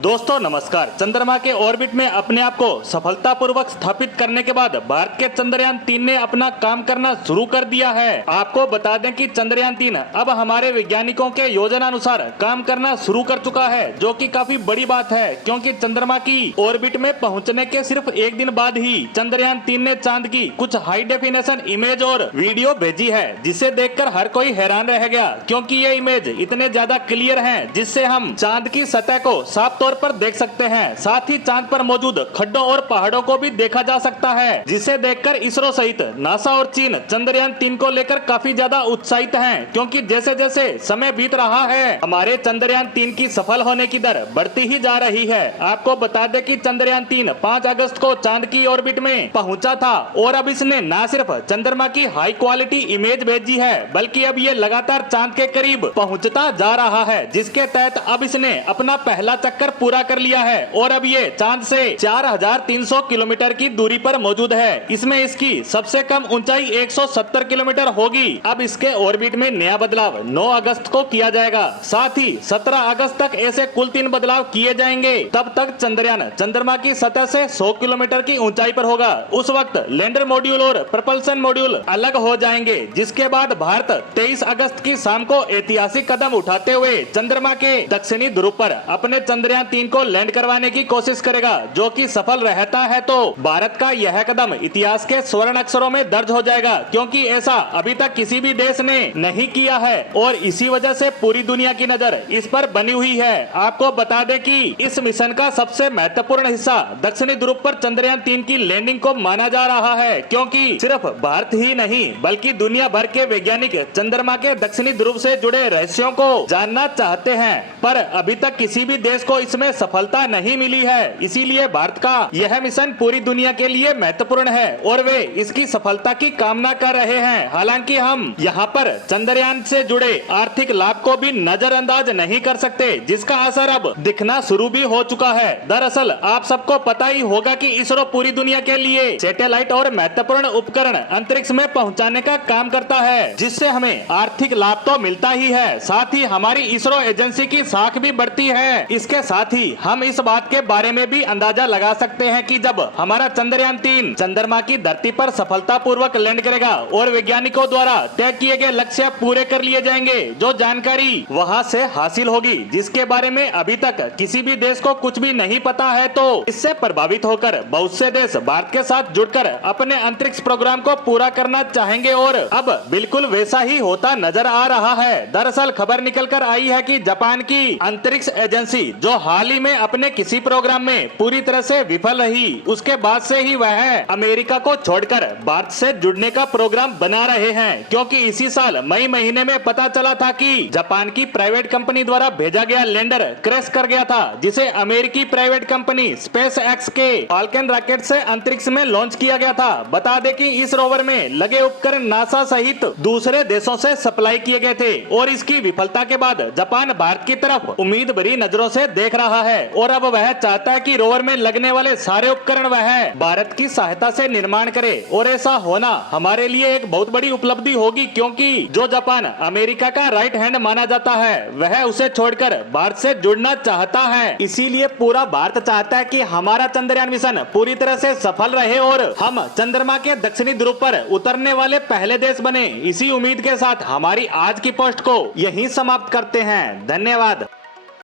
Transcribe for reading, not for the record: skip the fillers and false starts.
दोस्तों नमस्कार। चंद्रमा के ऑर्बिट में अपने आप को सफलतापूर्वक स्थापित करने के बाद भारत के चंद्रयान 3 ने अपना काम करना शुरू कर दिया है। आपको बता दें कि चंद्रयान 3 अब हमारे वैज्ञानिकों के योजना अनुसार काम करना शुरू कर चुका है, जो कि काफी बड़ी बात है, क्योंकि चंद्रमा की ऑर्बिट में पहुंचने के सिर्फ एक दिन बाद ही चंद्रयान 3 ने चांद की कुछ हाई डेफिनेशन इमेज और वीडियो भेजी है, जिसे देखकर हर कोई हैरान रह गया, क्योंकि ये इमेज इतने ज्यादा क्लियर है जिससे हम चांद की सतह को साफ तौर पर देख सकते हैं। साथ ही चांद पर मौजूद खड्डों और पहाड़ों को भी देखा जा सकता है, जिसे देखकर इसरो सहित नासा और चीन चंद्रयान 3 को लेकर काफी ज्यादा उत्साहित हैं, क्योंकि जैसे जैसे समय बीत रहा है हमारे चंद्रयान 3 की सफल होने की दर बढ़ती ही जा रही है। आपको बता दें कि चंद्रयान 3 5 अगस्त को चांद की ऑर्बिट में पहुंचा था और अब इसने न सिर्फ चंद्रमा की हाई क्वालिटी इमेज भेजी है, बल्कि अब ये लगातार चांद के करीब पहुंचता जा रहा है, जिसके तहत अब इसने अपना पहला चक्कर पूरा कर लिया है और अब ये चांद से 4300 किलोमीटर की दूरी पर मौजूद है। इसमें इसकी सबसे कम ऊंचाई 170 किलोमीटर होगी। अब इसके ऑर्बिट में नया बदलाव 9 अगस्त को किया जाएगा। साथ ही 17 अगस्त तक ऐसे कुल 3 बदलाव किए जाएंगे। तब तक चंद्रयान चंद्रमा की सतह से 100 किलोमीटर की ऊंचाई पर होगा। उस वक्त लैंडर मॉड्यूल और प्रपल्सन मॉड्यूल अलग हो जाएंगे, जिसके बाद भारत 23 अगस्त की शाम को ऐतिहासिक कदम उठाते हुए चंद्रमा के दक्षिणी ध्रुव पर अपने चंद्रयान 3 को लैंड करवाने की कोशिश करेगा, जो कि सफल रहता है तो भारत का यह कदम इतिहास के स्वर्ण अक्षरों में दर्ज हो जाएगा, क्योंकि ऐसा अभी तक किसी भी देश ने नहीं किया है और इसी वजह से पूरी दुनिया की नजर इस पर बनी हुई है। आपको बता दें कि इस मिशन का सबसे महत्वपूर्ण हिस्सा दक्षिणी ध्रुव पर चंद्रयान 3 की लैंडिंग को माना जा रहा है, क्योंकि सिर्फ भारत ही नहीं बल्कि दुनिया भर के वैज्ञानिक चंद्रमा के दक्षिणी ध्रुव से जुड़े रहस्यों को जानना चाहते हैं, पर अभी तक किसी भी देश को इसमें सफलता नहीं मिली है। इसीलिए भारत का यह मिशन पूरी दुनिया के लिए महत्वपूर्ण है और वे इसकी सफलता की कामना कर रहे हैं। हालांकि हम यहाँ पर चंद्रयान से जुड़े आर्थिक लाभ को भी नजरअंदाज नहीं कर सकते, जिसका असर अब दिखना शुरू भी हो चुका है। दरअसल आप सबको पता ही होगा कि इसरो पूरी दुनिया के लिए सैटेलाइट और महत्वपूर्ण उपकरण अंतरिक्ष में पहुँचाने का काम करता है, जिससे हमें आर्थिक लाभ तो मिलता ही है, साथ ही हमारी इसरो एजेंसी की साख भी बढ़ती है। इसके साथ ही हम इस बात के बारे में भी अंदाजा लगा सकते हैं कि जब हमारा चंद्रयान 3 चंद्रमा की धरती पर सफलतापूर्वक लैंड करेगा और वैज्ञानिकों द्वारा तय किए गए लक्ष्य पूरे कर लिए जाएंगे, जो जानकारी वहां से हासिल होगी जिसके बारे में अभी तक किसी भी देश को कुछ भी नहीं पता है, तो इससे प्रभावित होकर बहुत से देश भारत के साथ जुड़कर अपने अंतरिक्ष प्रोग्राम को पूरा करना चाहेंगे और अब बिल्कुल वैसा ही होता नजर आ रहा है। दरअसल खबर निकल कर आई है कि जापान की अंतरिक्ष एजेंसी, जो हाल ही में अपने किसी प्रोग्राम में पूरी तरह से विफल रही, उसके बाद से ही वह अमेरिका को छोड़कर भारत से जुड़ने का प्रोग्राम बना रहे हैं, क्योंकि इसी साल मई महीने में पता चला था कि जापान की प्राइवेट कंपनी द्वारा भेजा गया लैंडर क्रैश कर गया था, जिसे अमेरिकी प्राइवेट कंपनी स्पेस एक्स के फाल्कन रॉकेट से अंतरिक्ष में लॉन्च किया गया था। बता दें कि इस रोवर में लगे उपकरण नासा सहित दूसरे देशों से सप्लाई किए गए थे और इसकी विफलता के बाद जापान भारत की तरफ उम्मीद भरी नजरों से देख रहा है और अब वह चाहता है कि रोवर में लगने वाले सारे उपकरण वह भारत की सहायता से निर्माण करे, और ऐसा होना हमारे लिए एक बहुत बड़ी उपलब्धि होगी, क्योंकि जो जापान अमेरिका का राइट हैंड माना जाता है वह उसे छोड़कर भारत से जुड़ना चाहता है। इसीलिए पूरा भारत चाहता है कि हमारा चंद्रयान मिशन पूरी तरह से सफल रहे और हम चंद्रमा के दक्षिणी ध्रुव पर उतरने वाले पहले देश बने। इसी उम्मीद के साथ हमारी आज की पोस्ट को यहीं समाप्त करते हैं। धन्यवाद।